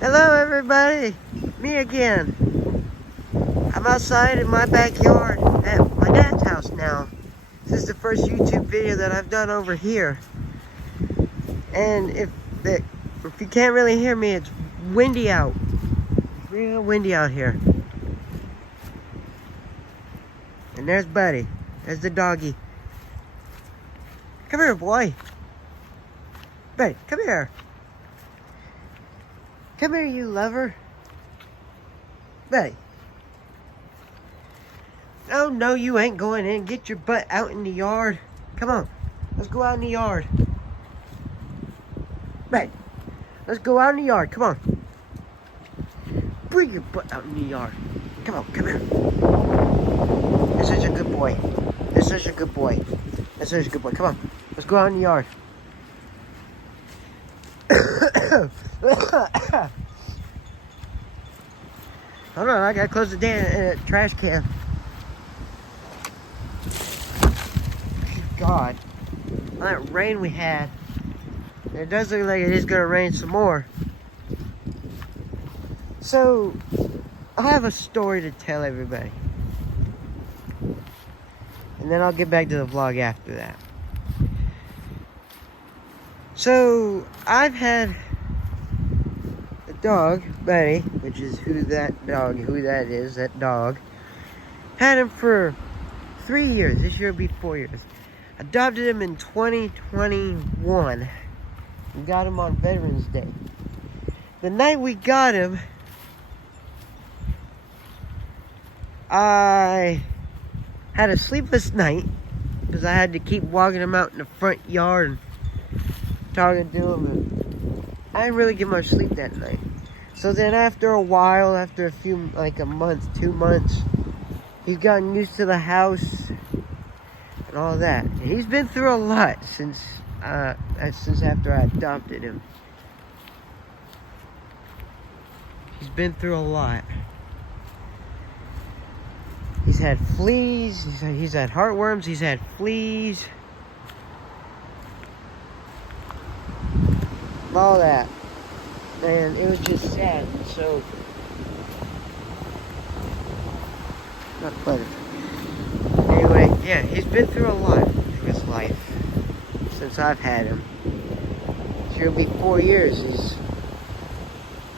Hello everybody, me again. I'm outside in my backyard at my dad's house now. This is the first YouTube video that I've done over here. And if you can't really hear me, it's windy out. It's real windy out here. And there's Buddy. There's the doggy. Come here, boy. Buddy, come here. Come here, you lover. Buddy. Oh, no, you ain't going in. Get your butt out in the yard. Come on. Let's go out in the yard. Buddy. Let's go out in the yard. Come on. Bring your butt out in the yard. Come on, come here. You're such a good boy. You're such a good boy. You're such a good boy. Come on. Let's go out in the yard. Hold on, I gotta close the damn trash can. God, all that rain we had. It does look like it is gonna rain some more. So, I have a story to tell everybody. And then I'll get back to the vlog after that. So, I've had a dog, Buddy, which is who that dog. Had him for 3 years. This year will be 4 years. Adopted him in 2021. We got him on Veterans Day. The night we got him, I had a sleepless night because I had to keep walking him out in the front yard and talking to him. And I didn't really get much sleep that night. So then after a while, after a few, like a month, 2 months, he's gotten used to the house and all that. And he's been through a lot since after I adopted him. He's been through a lot. He's had fleas, he's had heartworms, he's had fleas. All that. And it was just sad. So, not funny. Anyway, yeah, he's been through a lot in his life since I've had him. It'll be 4 years. He's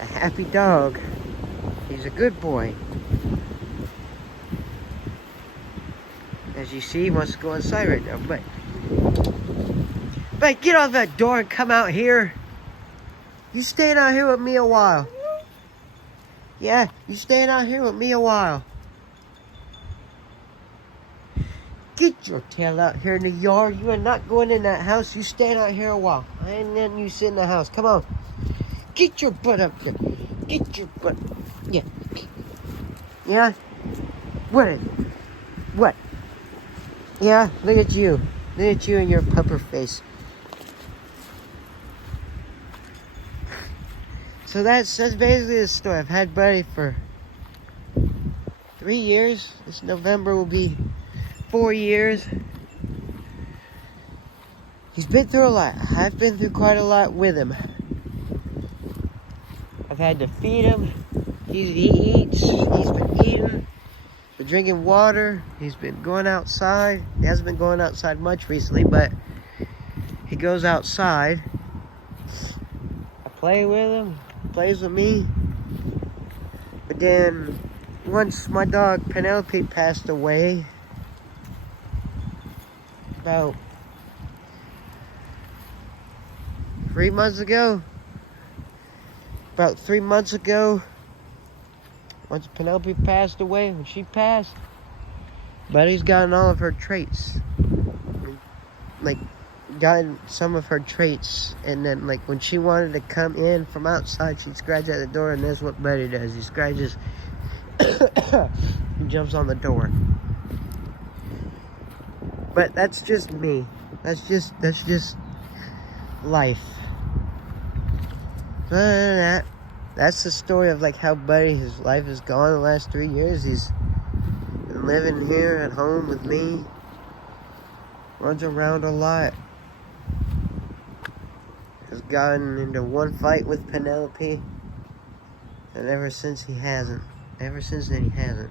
a happy dog. He's a good boy. As you see, he wants to go inside right now, but get off that door and come out here. You staying out here with me a while. Yeah, you staying out here with me a while. Get your tail out here in the yard. You are not going in that house. You staying out here a while. I ain't letting you sit in the house. Come on. Get your butt up there. Get your butt. Yeah. Yeah? What is it? What? Yeah? Look at you. Look at you and your pupper face. So that's basically the story. I've had Buddy for 3 years. This November will be 4 years. He's been through a lot. I've been through quite a lot with him. I've had to feed him. He eats. He's been eating. Been drinking water. He's been going outside. He hasn't been going outside much recently, but he goes outside. I play with him. He plays with me. But then once my dog Penelope passed away, about 3 months ago. About 3 months ago, once Penelope passed away, when she passed, Buddy's gotten all of her traits. Like, gotten some of her traits. And then, like, when she wanted to come in from outside, she'd scratch at the door, and that's what Buddy does. He scratches and jumps on the door. But that's just me. That's just life. Other than that, that's the story of like how Buddy, his life has gone the last 3 years. He's been living here at home with me. Runs around a lot. Has gotten into one fight with Penelope. And ever since he hasn't. Ever since then he hasn't.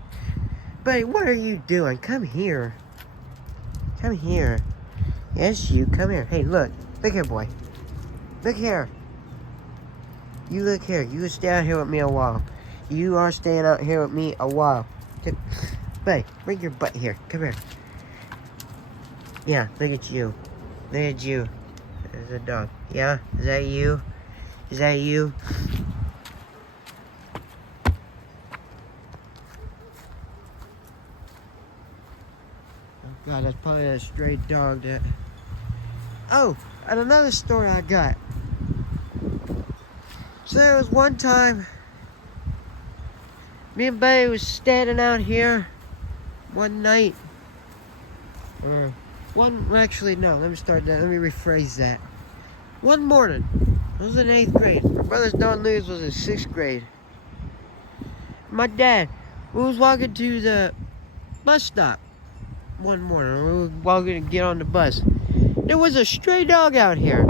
Buddy, what are you doing? Come here. Come here. Yes, you. Come here. Hey, look. Look here, boy. Look here. You look here. You stay out here with me a while. You are staying out here with me a while. Buddy, bring your butt here. Come here. Yeah, look at you. Look at you. There's a dog. Yeah? Is that you? Is that you? Oh God, that's probably a stray dog that... Oh, and another story I got. So there was one time, me and Buddy was standing out here one night. Actually, no, let me start that. Let me rephrase that. One morning, I was in 8th grade. My brother's Don Lewis was in 6th grade. My dad, we was walking to the bus stop one morning. We were walking to get on the bus. There was a stray dog out here.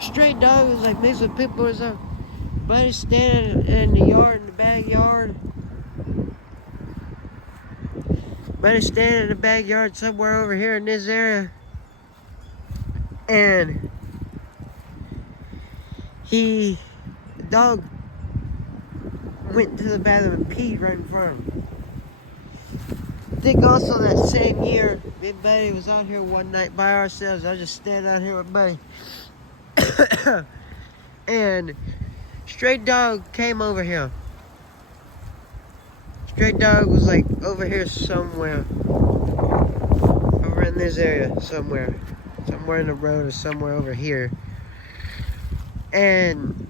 Stray dog was like mixed with pit bull or something. Buddy standing in the yard, in the backyard. Buddy standing in the backyard somewhere over here in this area. And the dog went to the bathroom and peed right in front of him. I think also that same year, me and Buddy was out here one night by ourselves. I was just standing out here with Buddy. And stray dog came over here. Stray dog was like over here somewhere. Over in this area somewhere. Somewhere in the road or somewhere over here. And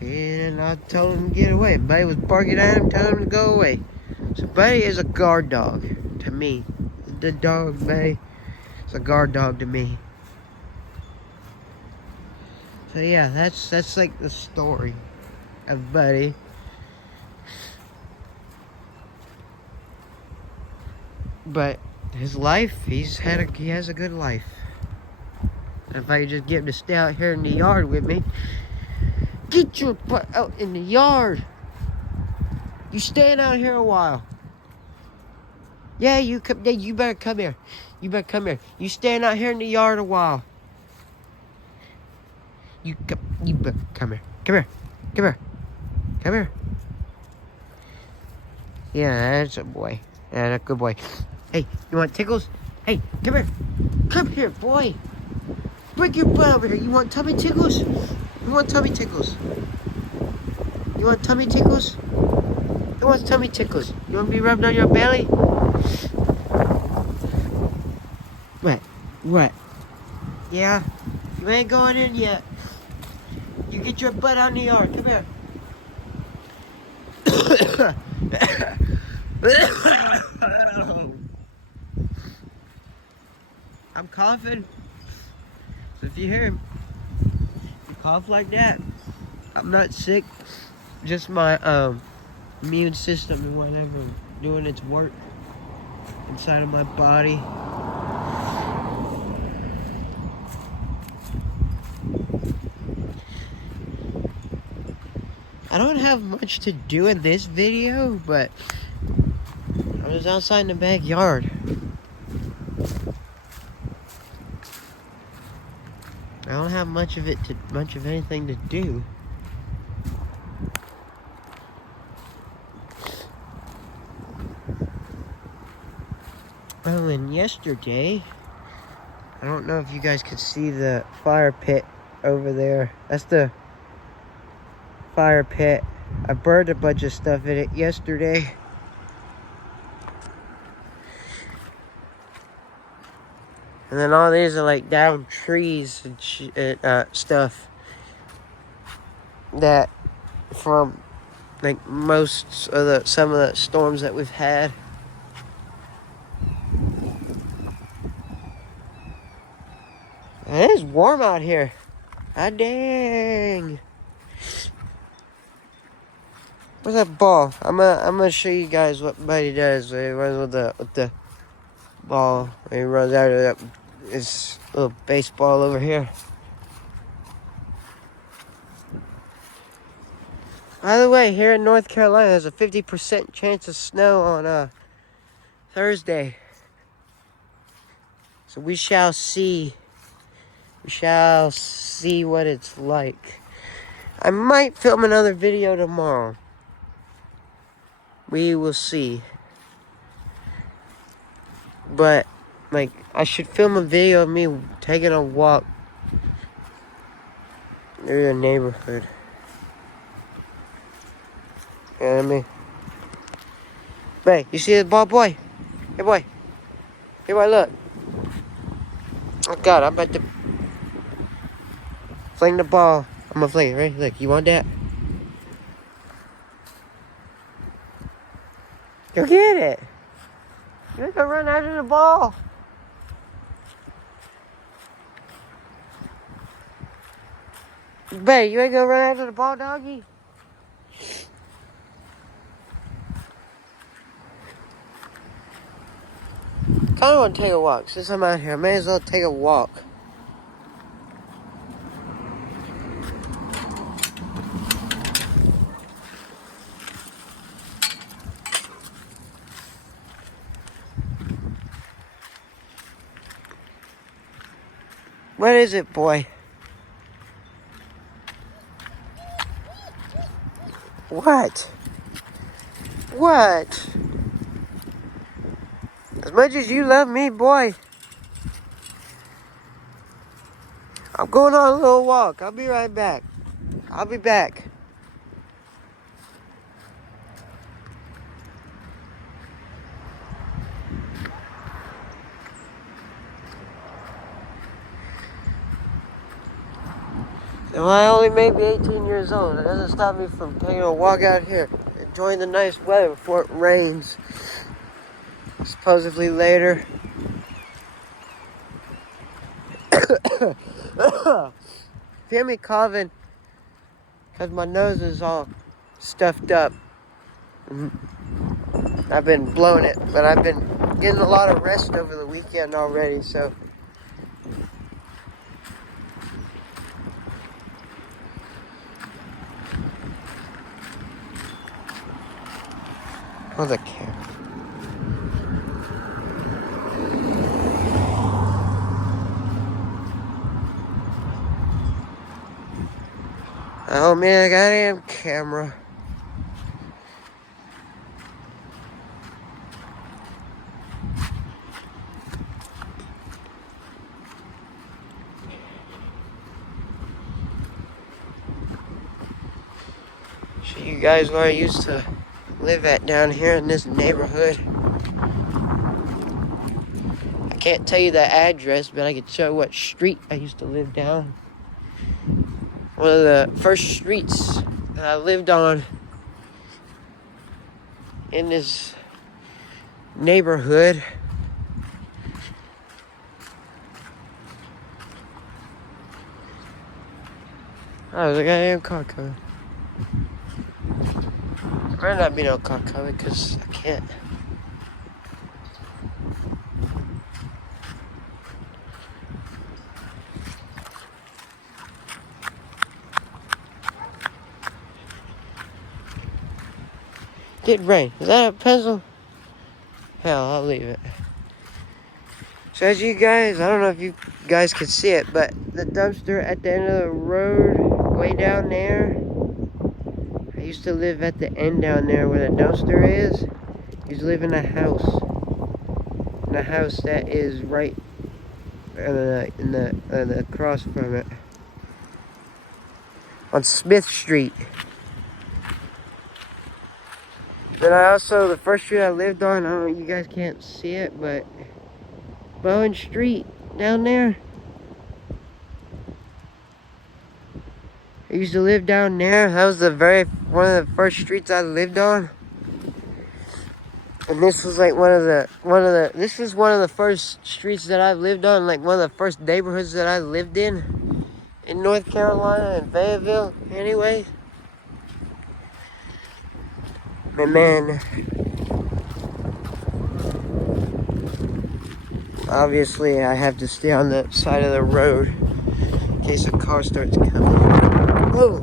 and I told him to get away. Buddy was barking at him, telling him to go away. So Buddy is a guard dog to me. The dog, Buddy, is a guard dog to me. So yeah, that's like the story of Buddy. But his life, he has a good life. If I could just get him to stay out here in the yard with me. Get your butt out in the yard. You staying out here a while. Yeah, you better come here. You better come here. You staying out here in the yard a while. You better come here. Come here. Come here. Come here. Yeah, that's a boy. Yeah, that's a good boy. Hey, you want tickles? Hey, come here. Come here, boy. Bring your butt over here. You want tummy tickles? You want tummy tickles? You want tummy tickles? Who wants tummy tickles? You want to be rubbed on your belly? What? What? Yeah? You ain't going in yet. You get your butt out in the yard. Come here. I'm coughing. So if you hear him cough like that, I'm not sick. Just my immune system and whatever doing its work inside of my body. I don't have much to do in this video, but I was outside in the backyard. I don't have much of anything to do. Oh, and yesterday, I don't know if you guys could see the fire pit over there. That's the fire pit. I burned a bunch of stuff in it yesterday. And then all these are like down trees and stuff that from like some of the storms that we've had. And it's warm out here. Ah, dang. Where's that ball? I'm gonna show you guys what Buddy does when he runs with the ball. When he runs out of his little baseball over here. By the way, here in North Carolina, there's a 50% chance of snow on Thursday. So we shall see. We shall see what it's like. I might film another video tomorrow. We will see. But, like, I should film a video of me taking a walk through the neighborhood. You know what I mean? Hey, you see the ball, boy? Hey, boy. Hey, boy, look. Oh, God, I'm about to fling the ball. I'm gonna fling it, right? Look, you want that? Go get it. You ain't gonna run after the ball. Babe, you ain't gonna run after the ball, doggy? Kinda wanna take a walk. Since I'm out here, I may as well take a walk. What is it, boy? What? What? As much as you love me, boy, I'm going on a little walk. I'll be right back. I'll be back. Well, I only may be 18 years old. It doesn't stop me from taking a walk out here, enjoying the nice weather before it rains. Supposedly later. Hear me coughing because my nose is all stuffed up. I've been blowing it, but I've been getting a lot of rest over the weekend already, so. Oh, the camera. Oh man, I got a damn camera. Show you guys where I used to live at down here in this neighborhood. I can't tell you the address, but I can show what street I used to live down. One of the first streets that I lived on in this neighborhood. Oh, there's a goddamn car coming. There might not be no car coming because I can't. Did rain. Is that a pencil? Hell, I'll leave it. So as you guys, I don't know if you guys can see it, but the dumpster at the end of the road, way down there. I used to live at the end down there where the dumpster is. I used to live in a house. In a house that is right in the across from it. On Smith Street. Then I also, the first street I lived on, I don't know, you guys can't see it, but Bowen Street down there. I used to live down there. That was one of the first streets I lived on. And this was like this was one of the first streets that I lived on, like one of the first neighborhoods that I lived in North Carolina, in Fayetteville, anyway. And then, obviously, I have to stay on the side of the road in case a car starts coming. Whoa,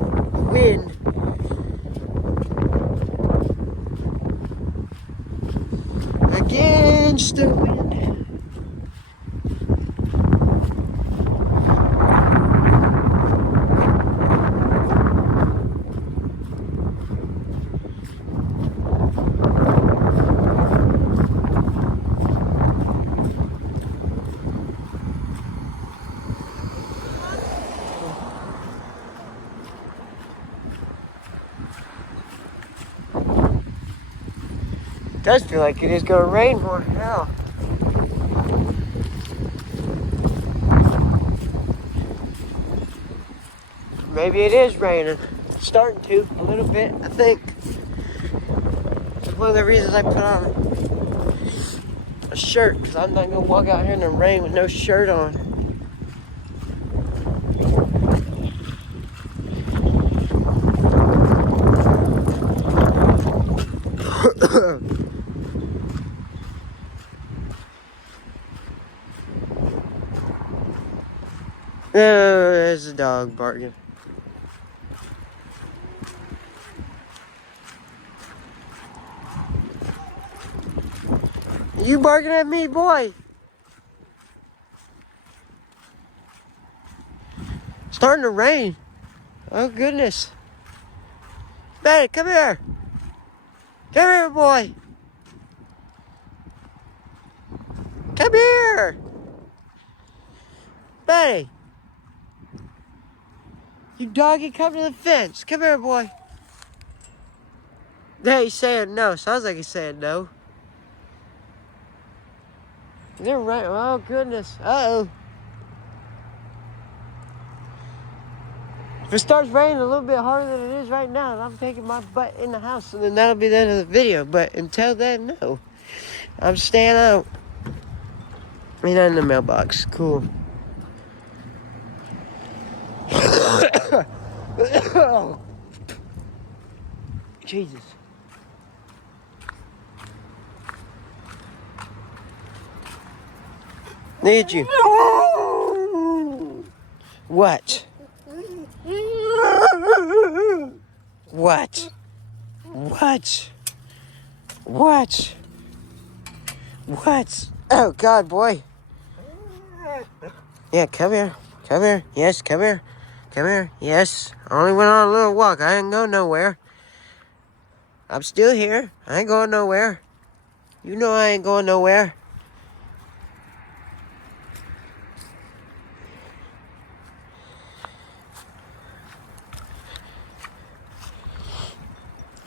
wind. Does feel like it is gonna rain more. Hell. Maybe it is raining. It's starting to, a little bit, I think. It's one of the reasons I put on a shirt, because I'm not gonna walk out here in the rain with no shirt on. There's a dog barking. You barking at me, boy? Starting to rain. Oh, goodness. Betty, come here. Come here, boy. Come here. Betty. You doggy, come to the fence. Come here, boy. There, he's saying no. Sounds like he's saying no. They're right. Oh, goodness. Uh-oh. If it starts raining a little bit harder than it is right now, I'm taking my butt in the house, and then that'll be the end of the video. But until then, no. I'm staying out. Ain't in the mailbox. Cool. Jesus. Need you. What? What? What? What? What? Oh, God, boy. Yeah, come here. Come here. Yes, come here. Come here. Yes. I only went on a little walk. I ain't going nowhere. I'm still here. I ain't going nowhere. You know I ain't going nowhere.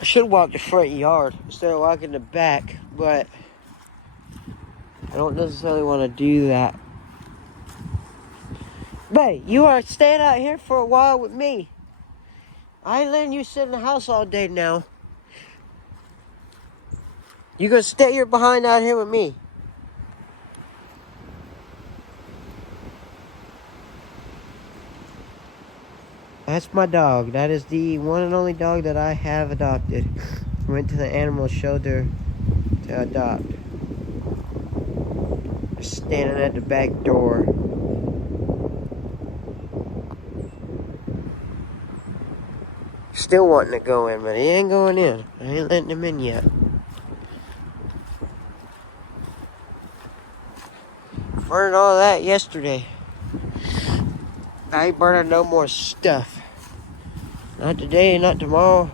I should walk the front yard instead of walking the back, but I don't necessarily want to do that. Babe, you are staying out here for a while with me. I ain't letting you sit in the house all day now. You gonna stay your behind out here with me. That's my dog. That is the one and only dog that I have adopted. Went to the animal shelter to adopt. Standing at the back door. Still wanting to go in, but he ain't going in. I ain't letting him in yet. Burned all that yesterday. I ain't burning no more stuff. Not today, not tomorrow.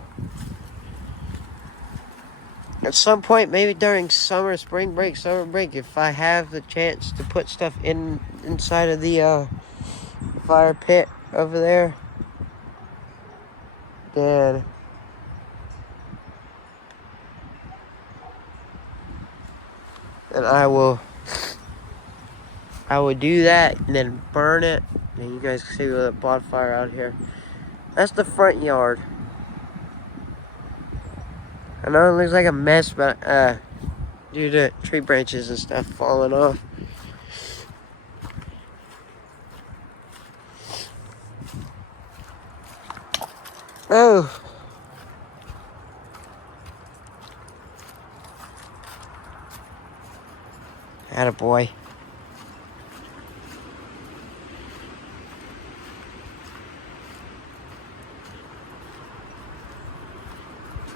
At some point, maybe during summer, spring break, summer break, if I have the chance to put stuff inside of the fire pit over there, then I will do that and then burn it. And you guys can see the bonfire out here. That's the front yard. I know it looks like a mess, but due to tree branches and stuff falling off. Oh. Attaboy.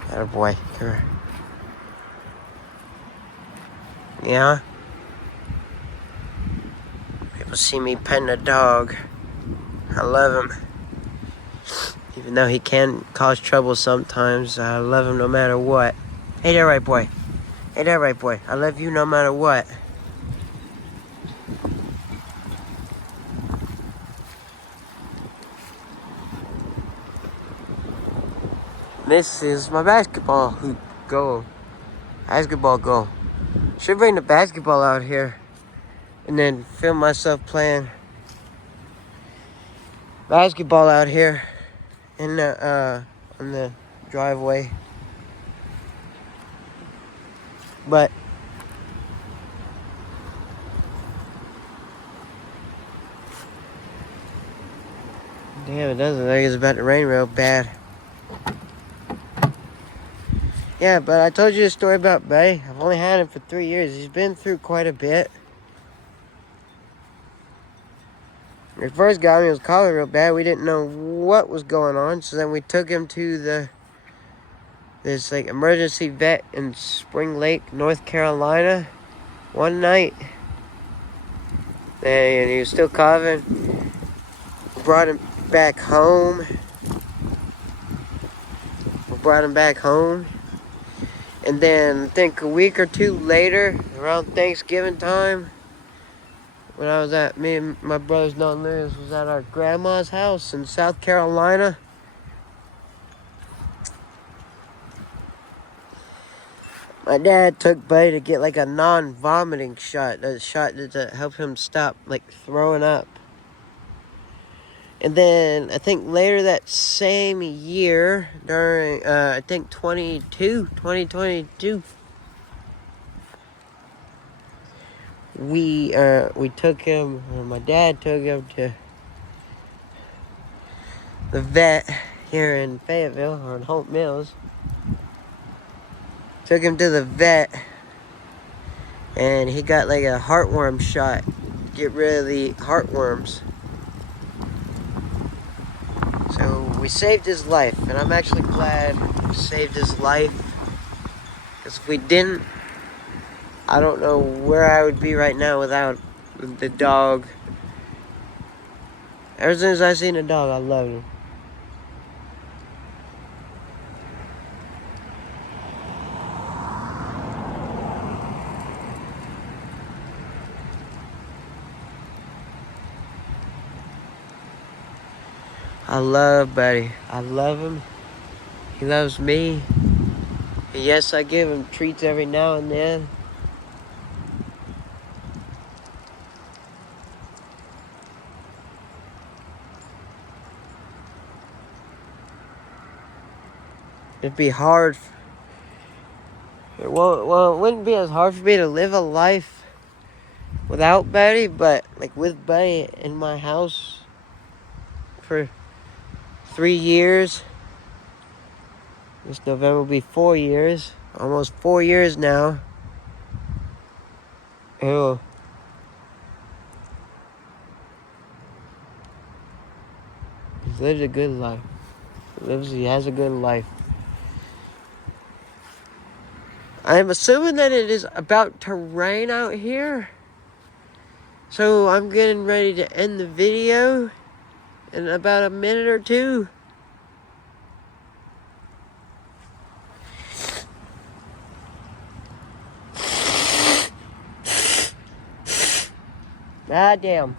Attaboy. Come here. Yeah? People see me petting a dog. I love him. Even though he can cause trouble sometimes, I love him no matter what. Hey there, right boy. Hey there, right boy. I love you no matter what. This is my basketball hoop goal. Basketball goal. Should bring the basketball out here and then film myself playing basketball out here in the on the driveway. But damn, it doesn't look like it's about to rain real bad. Yeah, but I told you the story about Bay. I've only had him for 3 years. He's been through quite a bit. When we first got him, he was coughing real bad. We didn't know what was going on, so then we took him to this like emergency vet in Spring Lake, North Carolina, one night. And he was still coughing. We brought him back home. And then I think a week or two later, around Thanksgiving time, when I was at, me and my brother's Don Lewis was at our grandma's house in South Carolina. My dad took Buddy to get like a non-vomiting shot, a shot to help him stop like throwing up. And then I think later that same year, during I think 2022, we took him, or my dad took him to the vet here in Fayetteville, or in Holt Mills. Took him to the vet, and he got like a heartworm shot, get rid of the heartworms. So we saved his life, and I'm actually glad we saved his life, because if we didn't, I don't know where I would be right now without the dog. Ever since I seen the dog, I loved him. I love Buddy. I love him. He loves me. And yes, I give him treats every now and then. It'd be hard. It wouldn't be as hard for me to live a life without Buddy, but like with Buddy in my house for 3 years. This November will be 4 years. Almost 4 years now. Ew. He's lived a good life. He has a good life. I'm assuming that it is about to rain out here. So I'm getting ready to end the video in about a minute or two. God damn.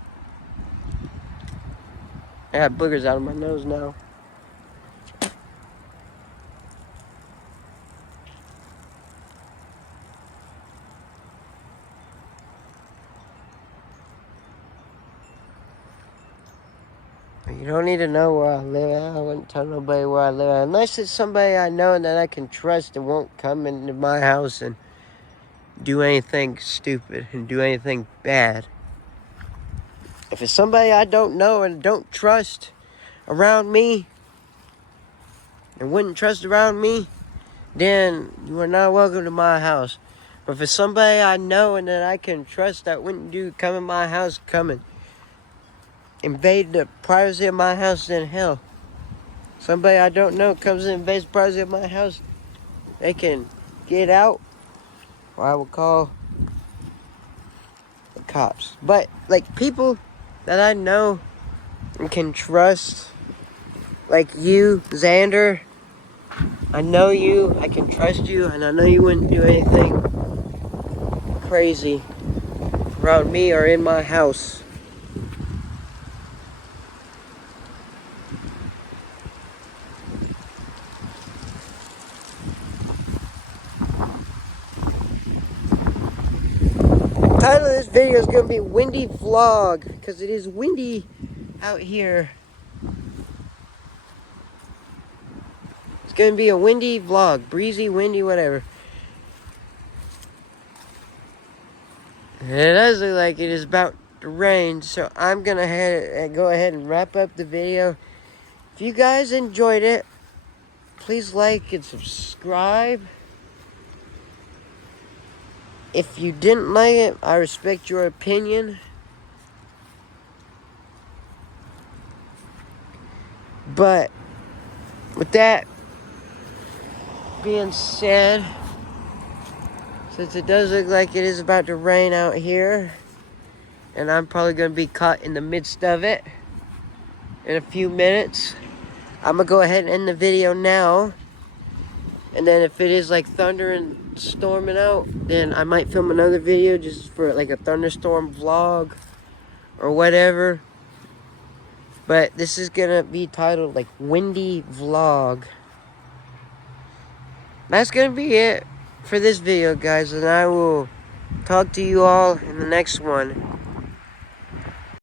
I got boogers out of my nose now. You don't need to know where I live at. I wouldn't tell nobody where I live at. Unless it's somebody I know and that I can trust and won't come into my house and do anything stupid and do anything bad. If it's somebody I don't know and don't trust around me and wouldn't trust around me, then you are not welcome to my house. But if it's somebody I know and that I can trust that wouldn't come in my house, come and invade the privacy of my house, then hell. Somebody I don't know comes in and invades the privacy of my house, they can get out, or I will call the cops. But like people that I know and can trust, like you, Xander, I know you, I can trust you, and I know you wouldn't do anything crazy around me or in my house. title of this video is going to be Windy Vlog, because it is windy out here. It's going to be a windy vlog, breezy, windy, whatever. And it does look like it is about to rain, so I'm going to go ahead and wrap up the video. If you guys enjoyed it, please like and subscribe. If you didn't like it, I respect your opinion. But with that being said, since it does look like it is about to rain out here, and I'm probably going to be caught in the midst of it in a few minutes, I'm going to go ahead and end the video now. And then if it is like thunder and storming out, then I might film another video just for like a thunderstorm vlog or whatever. But this is going to be titled like Windy Vlog. That's going to be it for this video, guys. And I will talk to you all in the next one.